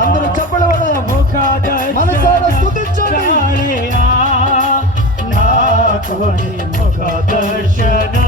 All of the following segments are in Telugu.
అందరూ చెప్పడం మనసారా స్థుతించండి నాకు ముఖ దర్శన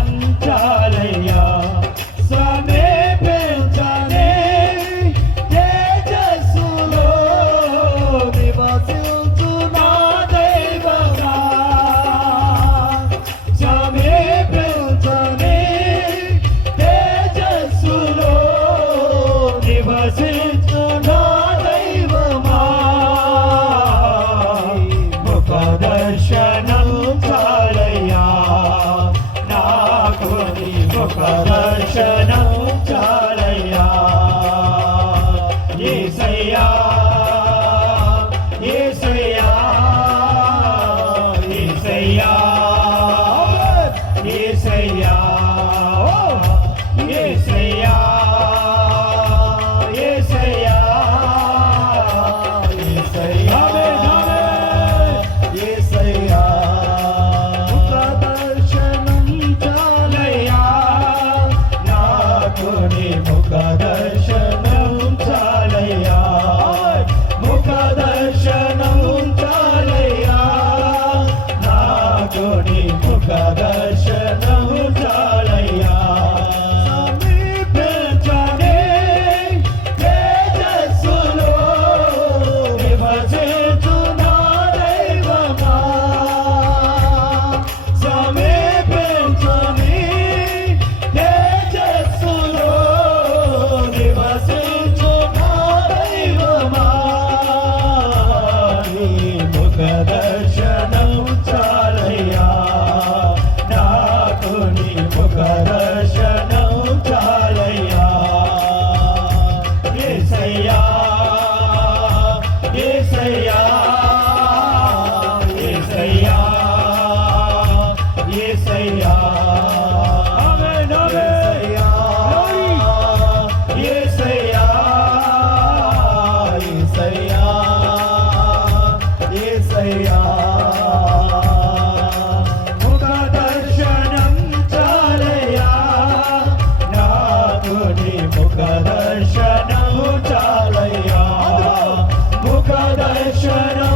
Radha Shara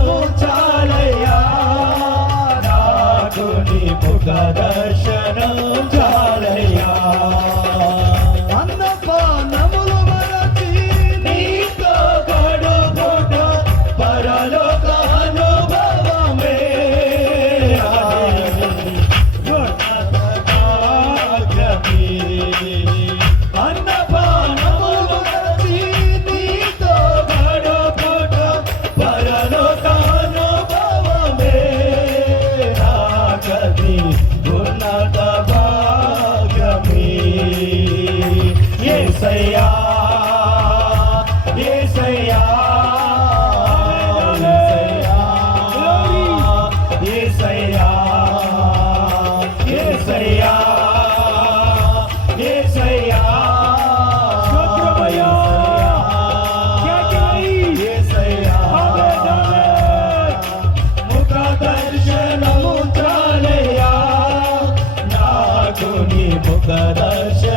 arkadaşa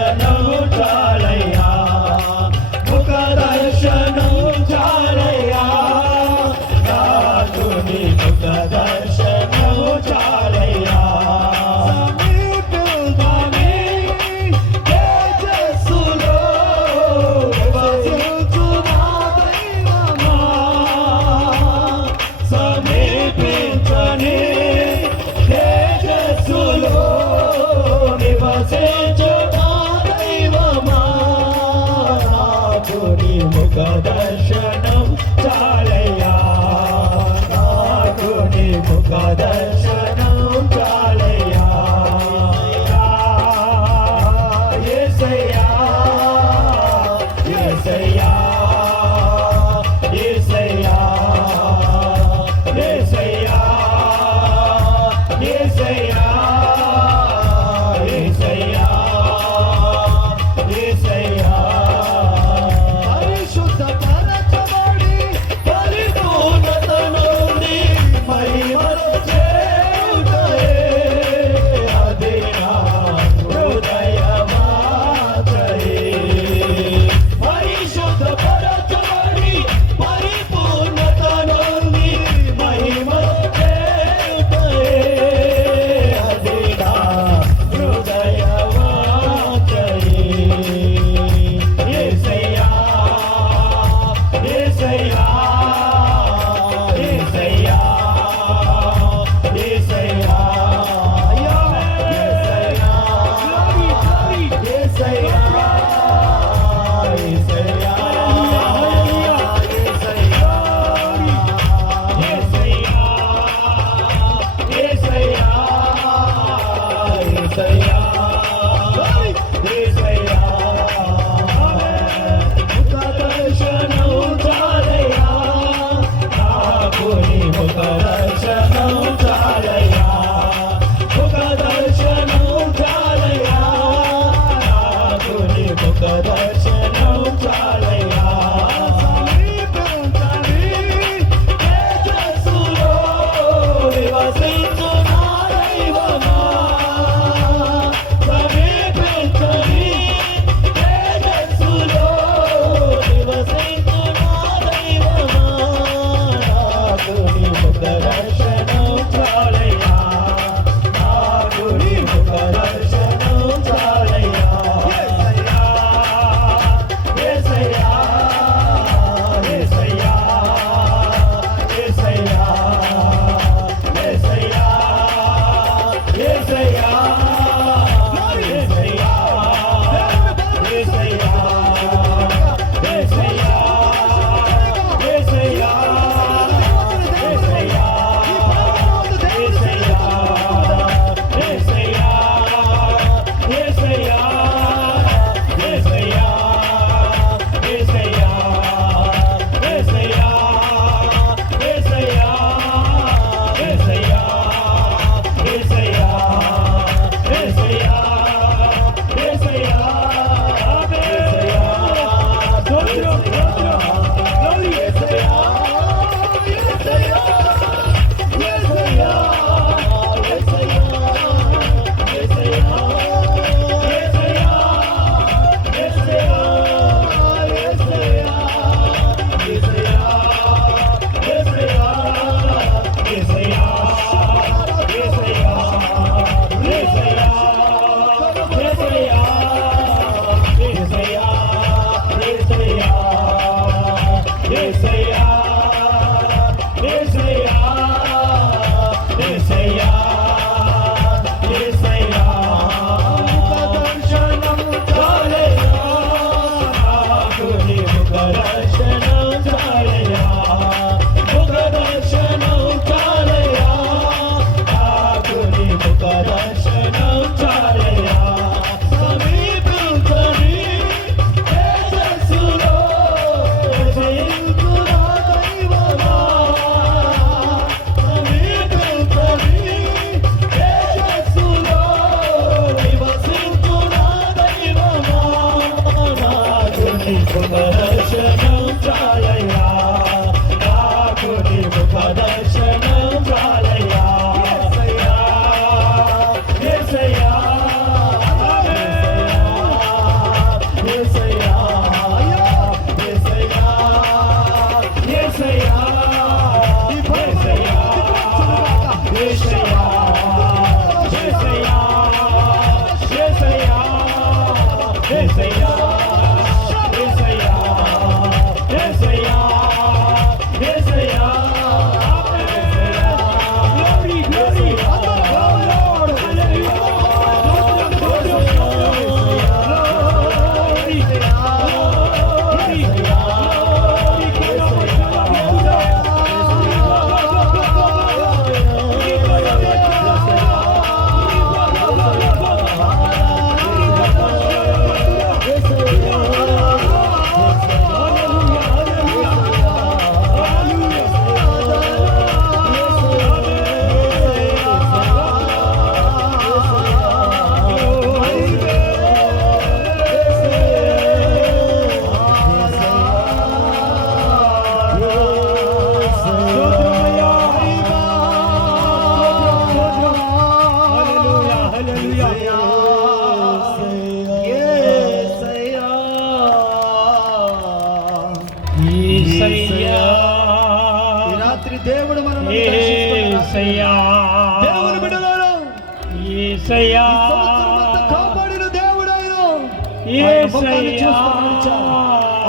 ముఖ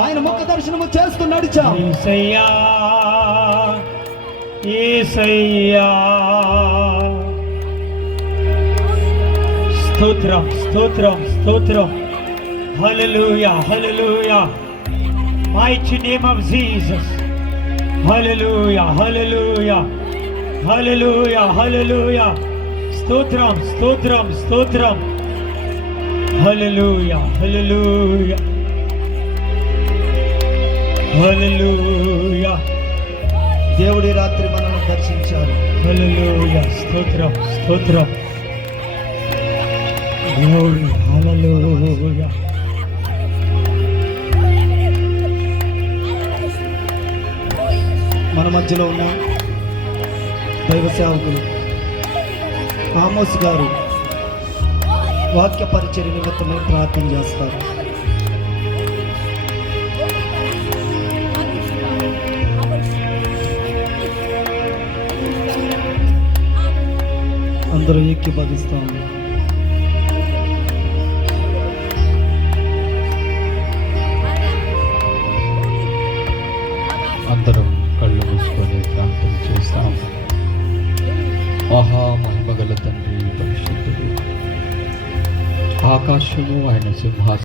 ఆయన ముఖ దర్శనము చేస్తూ నడిచా. ఈసయ్యా ఈసయ్యా. స్తోత్రం స్తోత్రం స్తోత్రం. Hallelujah hallelujah. Mighty name of Jesus hallelujah hallelujah. Hallelujah hallelujah. స్తోత్రం స్తోత్రం స్తోత్రం. హల్లెలూయా హల్లెలూయా. దేవుడి రాత్రి మనల్ని దర్శించారు. స్తోత్రం స్తోత్రం. మన మధ్యలో ఉన్న దైవ సేవకులు ఆమోస్ గారు వాక్య పరిచయ నిమిత్తమై ప్రార్థన చేస్తారు. అందరూ ఏకీభవిస్తాము అందరం కళ్ళు మూసుకొని ప్రార్థన చేస్తాం మహామహిమగల తండ్రి పరిశుద్ధుడు. ఆకాశము ఆయన సింహాసనం.